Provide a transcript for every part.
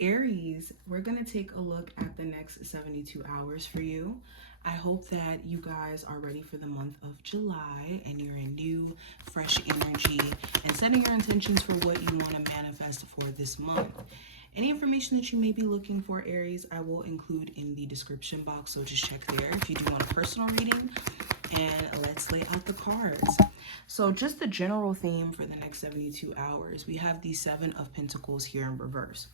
Aries, we're going to take a look at the next 72 hours for you. I hope that you guys are ready for the month of July and you're in new, fresh energy and setting your intentions for what you want to manifest for this month. Any information that you may be looking for, Aries, I will include in the description box, so just check there if you do want a personal reading. And let's lay out the cards. So just the general theme for the next 72 hours, we have the Seven of Pentacles here in reverse.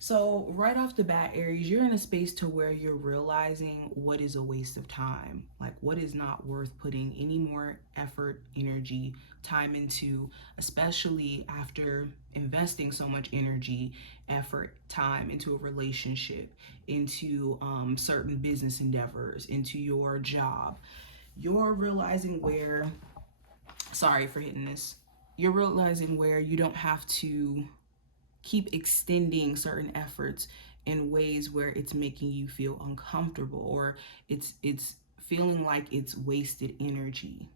So right off the bat, Aries, you're in a space to where you're realizing what is a waste of time, like what is not worth putting any more effort, energy, time into, especially after investing so much energy, effort, time into a relationship, into certain business endeavors, into your job. You're realizing where, sorry for hitting this, you're realizing where you don't have to keep extending certain efforts in ways where it's making you feel uncomfortable, or it's feeling like it's wasted energy.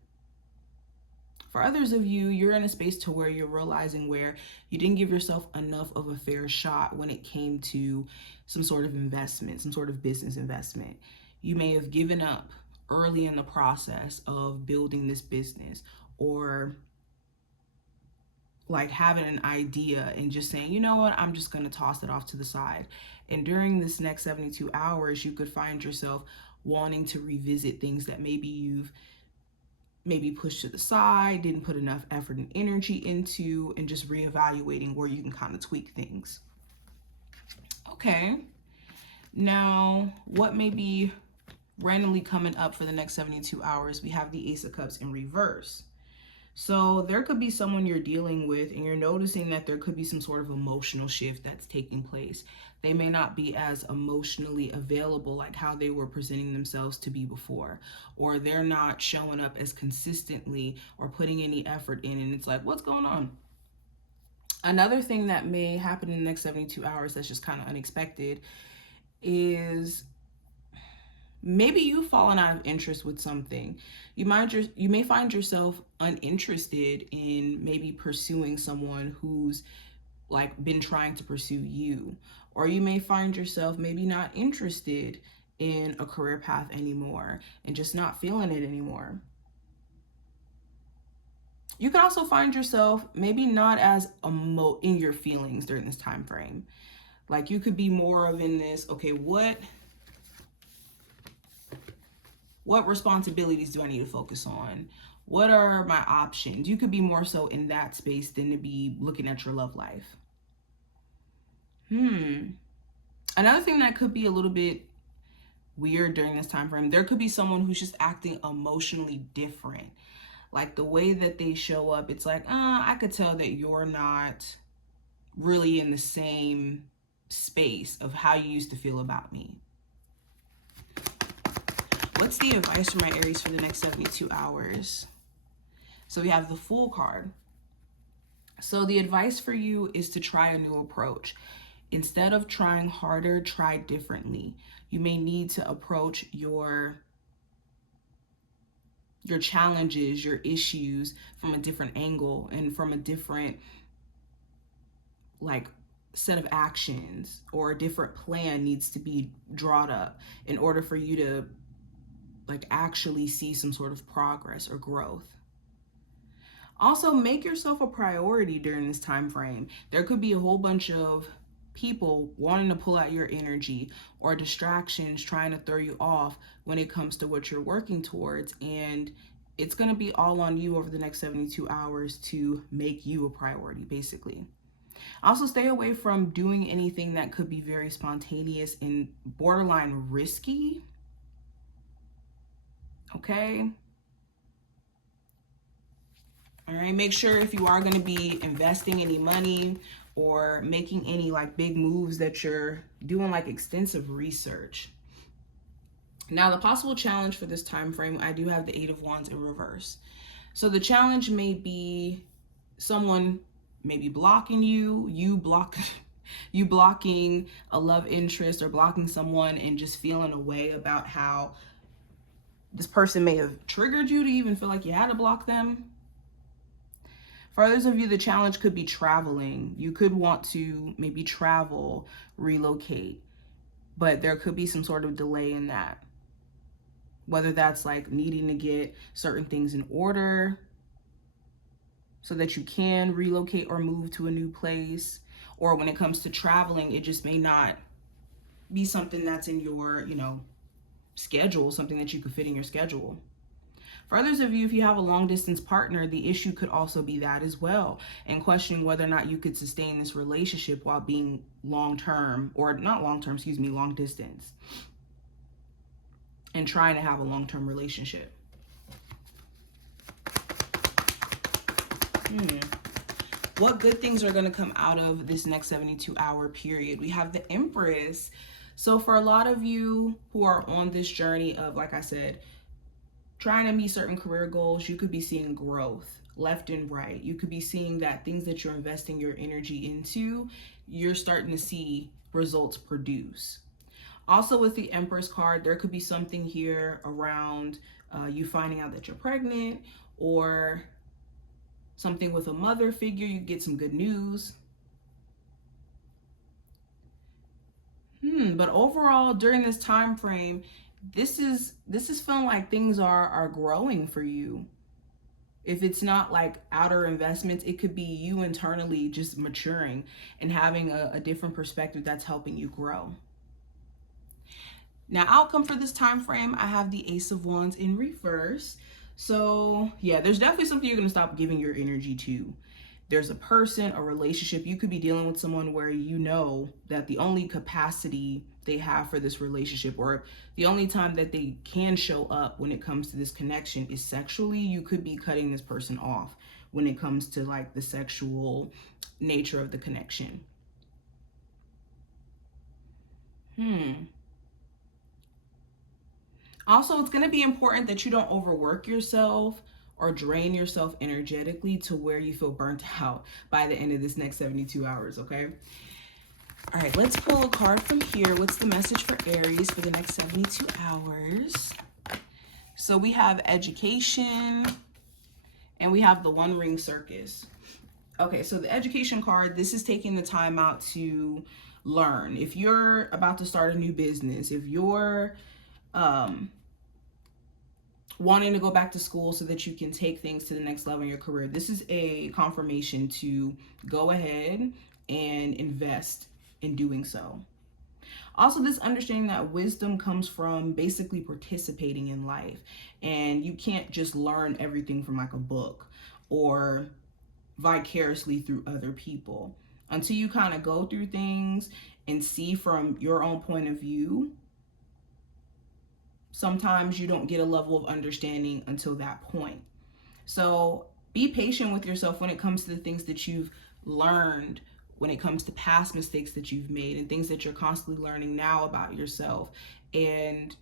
For others of you, you're in a space to where you're realizing where you didn't give yourself enough of a fair shot when it came to some sort of investment, some sort of business investment. You may have given up early in the process of building this business, or like having an idea and just saying, you know what, I'm just going to toss it off to the side. And during this next 72 hours, you could find yourself wanting to revisit things that maybe you've pushed to the side, didn't put enough effort and energy into, and just reevaluating where you can kind of tweak things. Okay. Now, what may be randomly coming up for the next 72 hours? We have the Ace of Cups in reverse. So there could be someone you're dealing with and you're noticing that there could be some sort of emotional shift that's taking place. They may not be as emotionally available like how they were presenting themselves to be before, or they're not showing up as consistently or putting any effort in, and it's like, what's going on? Another thing that may happen in the next 72 hours that's just kind of unexpected is maybe you've fallen out of interest with something. You may find yourself uninterested in maybe pursuing someone who's like been trying to pursue you, or you may find yourself maybe not interested in a career path anymore and just not feeling it anymore. You can also find yourself maybe not as in your feelings during this time frame. Like you could be more of in this, okay, what responsibilities do I need to focus on? What are my options? You could be more so in that space than to be looking at your love life. Another thing that could be a little bit weird during this time frame, there could be someone who's just acting emotionally different. Like the way that they show up, it's like, I could tell that you're not really in the same space of how you used to feel about me. What's the advice for my Aries for the next 72 hours? So we have the Fool card. So the advice for you is to try a new approach. Instead of trying harder, try differently. You may need to approach your challenges, your issues from a different angle and from a different like set of actions, or a different plan needs to be drawn up in order for you to like actually see some sort of progress or growth. Also, make yourself a priority during this time frame. There could be a whole bunch of people wanting to pull out your energy, or distractions trying to throw you off when it comes to what you're working towards, and it's going to be all on you over the next 72 hours to make you a priority, basically. Also, stay away from doing anything that could be very spontaneous and borderline risky. Okay. All right. Make sure if you are going to be investing any money or making any like big moves that you're doing like extensive research. Now, the possible challenge for this time frame, I do have the Eight of Wands in reverse. So the challenge may be someone maybe blocking you, you blocking a love interest, or blocking someone and just feeling a way about how this person may have triggered you to even feel like you had to block them. For others of you, the challenge could be traveling. You could want to maybe travel, relocate, but there could be some sort of delay in that. Whether that's like needing to get certain things in order so that you can relocate or move to a new place. Or when it comes to traveling, it just may not be something that's in your, schedule, something that you could fit in your schedule. For others of you, if you have a long distance partner, the issue could also be that as well, and questioning whether or not you could sustain this relationship while being long distance, and trying to have a long-term relationship. What good things are going to come out of this next 72-hour period? We have the Empress. So for a lot of you who are on this journey of, like I said, trying to meet certain career goals, you could be seeing growth left and right. You could be seeing that things that you're investing your energy into, you're starting to see results produce. Also with the Empress card, there could be something here around you finding out that you're pregnant, or something with a mother figure. You get some good news. But overall, during this time frame, this is feeling like things are growing for you. If it's not like outer investments, it could be you internally just maturing and having a different perspective that's helping you grow. Now, outcome for this time frame, I have the Ace of Wands in reverse. So yeah, there's definitely something you're going to stop giving your energy to. There's a person, a relationship. You could be dealing with someone where you know that the only capacity they have for this relationship, or the only time that they can show up when it comes to this connection, is sexually. You could be cutting this person off when it comes to like the sexual nature of the connection. Also, it's going to be important that you don't overwork yourself or drain yourself energetically to where you feel burnt out by the end of this next 72 hours, okay? All right, let's pull a card from here. What's the message for Aries for the next 72 hours? So we have education, and we have the One Ring Circus. Okay, so the education card, this is taking the time out to learn. If you're about to start a new business, if you're wanting to go back to school so that you can take things to the next level in your career, this is a confirmation to go ahead and invest in doing so. Also, this understanding that wisdom comes from basically participating in life, and you can't just learn everything from like a book or vicariously through other people. Until you kind of go through things and see from your own point of view, sometimes you don't get a level of understanding until that point. So be patient with yourself when it comes to the things that you've learned, when it comes to past mistakes that you've made and things that you're constantly learning now about yourself. And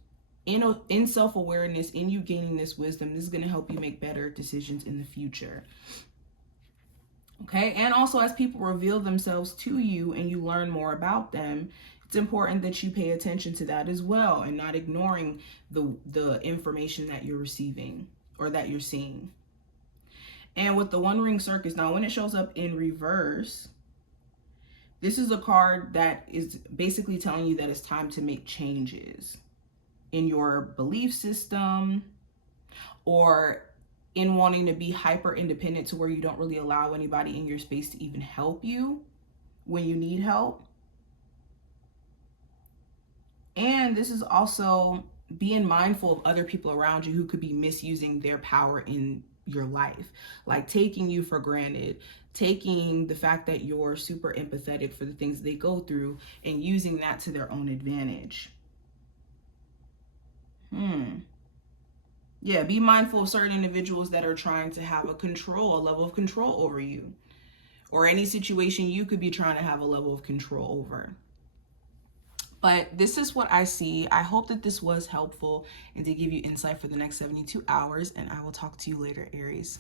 in self-awareness, in you gaining this wisdom, this is going to help you make better decisions in the future. Okay, and also as people reveal themselves to you and you learn more about them, it's important that you pay attention to that as well and not ignoring the information that you're receiving or that you're seeing. And with the One Ring Circus, now when it shows up in reverse, this is a card that is basically telling you that it's time to make changes in your belief system, or in wanting to be hyper independent to where you don't really allow anybody in your space to even help you when you need help. And this is also being mindful of other people around you who could be misusing their power in your life, like taking you for granted, taking the fact that you're super empathetic for the things they go through and using that to their own advantage. Yeah, be mindful of certain individuals that are trying to have a level of control over you, or any situation you could be trying to have a level of control over. But this is what I see. I hope that this was helpful and to give you insight for the next 72 hours, and I will talk to you later, Aries.